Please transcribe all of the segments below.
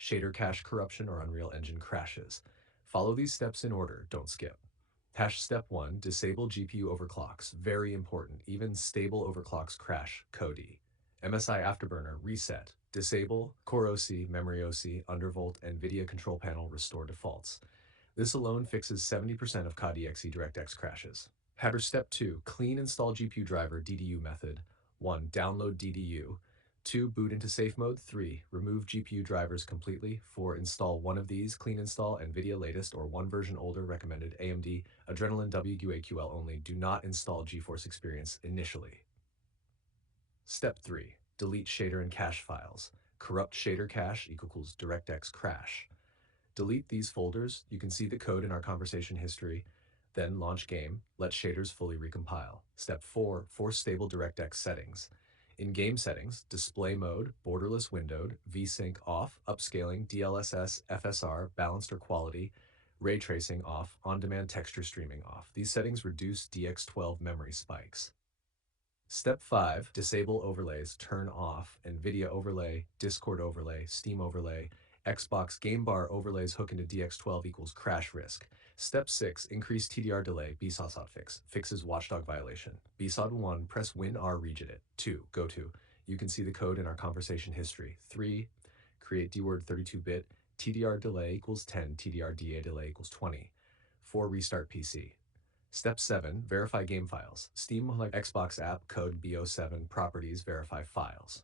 shader cache corruption, or Unreal Engine crashes. Follow these steps in order, don't skip. Step 1, disable GPU overclocks. Very important, even stable overclocks crash, CoD. MSI Afterburner, reset. Disable, Core OC, Memory OC, Undervolt, NVIDIA Control Panel restore defaults. This alone fixes 70% of cod.exe DirectX crashes. Step 2, clean install GPU driver DDU method. 1. Download DDU. 2. Boot into safe mode. 3. Remove GPU drivers completely. 4. Install one of these. Clean install NVIDIA latest or one version older recommended AMD Adrenalin WQAQL only. Do not install GeForce Experience initially. Step 3. Delete shader and cache files. Corrupt shader cache equals DirectX crash. Delete these folders. You can see the code in our conversation history. Then launch game. Let shaders fully recompile. Step 4. Force stable DirectX settings. In game settings, display mode, borderless windowed, VSync off, upscaling, DLSS, FSR, balanced or quality, ray tracing off, on-demand texture streaming off. These settings reduce DX12 memory spikes. Step 5, disable overlays, turn off NVIDIA overlay, Discord overlay, Steam overlay, Xbox Game Bar overlays hook into DX12 equals crash risk. Step 6, increase TDR delay, BSOD fix, fixes watchdog violation. BSOD 1, press Win R regit it. 2, go to. You can see the code in our conversation history. 3, create DWORD 32-bit, TDR delay equals 10, TDR DA delay equals 20. 4, restart PC. Step 7, verify game files. Steam like Xbox app, CoD BO7, properties, verify files.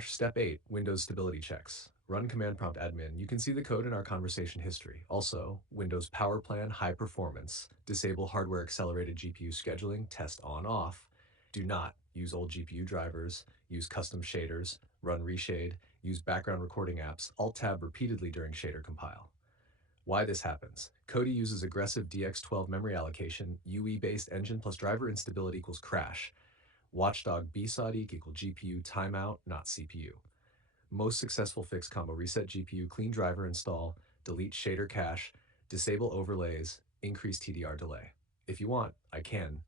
Step 8, Windows stability checks. Run command prompt admin. You can see the code in our conversation history. Also, Windows power plan, high performance. Disable hardware accelerated GPU scheduling, test on off. Do not use old GPU drivers, use custom shaders, run reshade, use background recording apps, alt-tab repeatedly during shader compile. Why this happens. CoD uses aggressive DX12 memory allocation, UE-based engine plus driver instability equals crash. Watchdog BSOD equal GPU timeout, not CPU. Most successful fix combo: reset GPU, clean driver install, delete shader cache, disable overlays, increase TDR delay. If you want, I can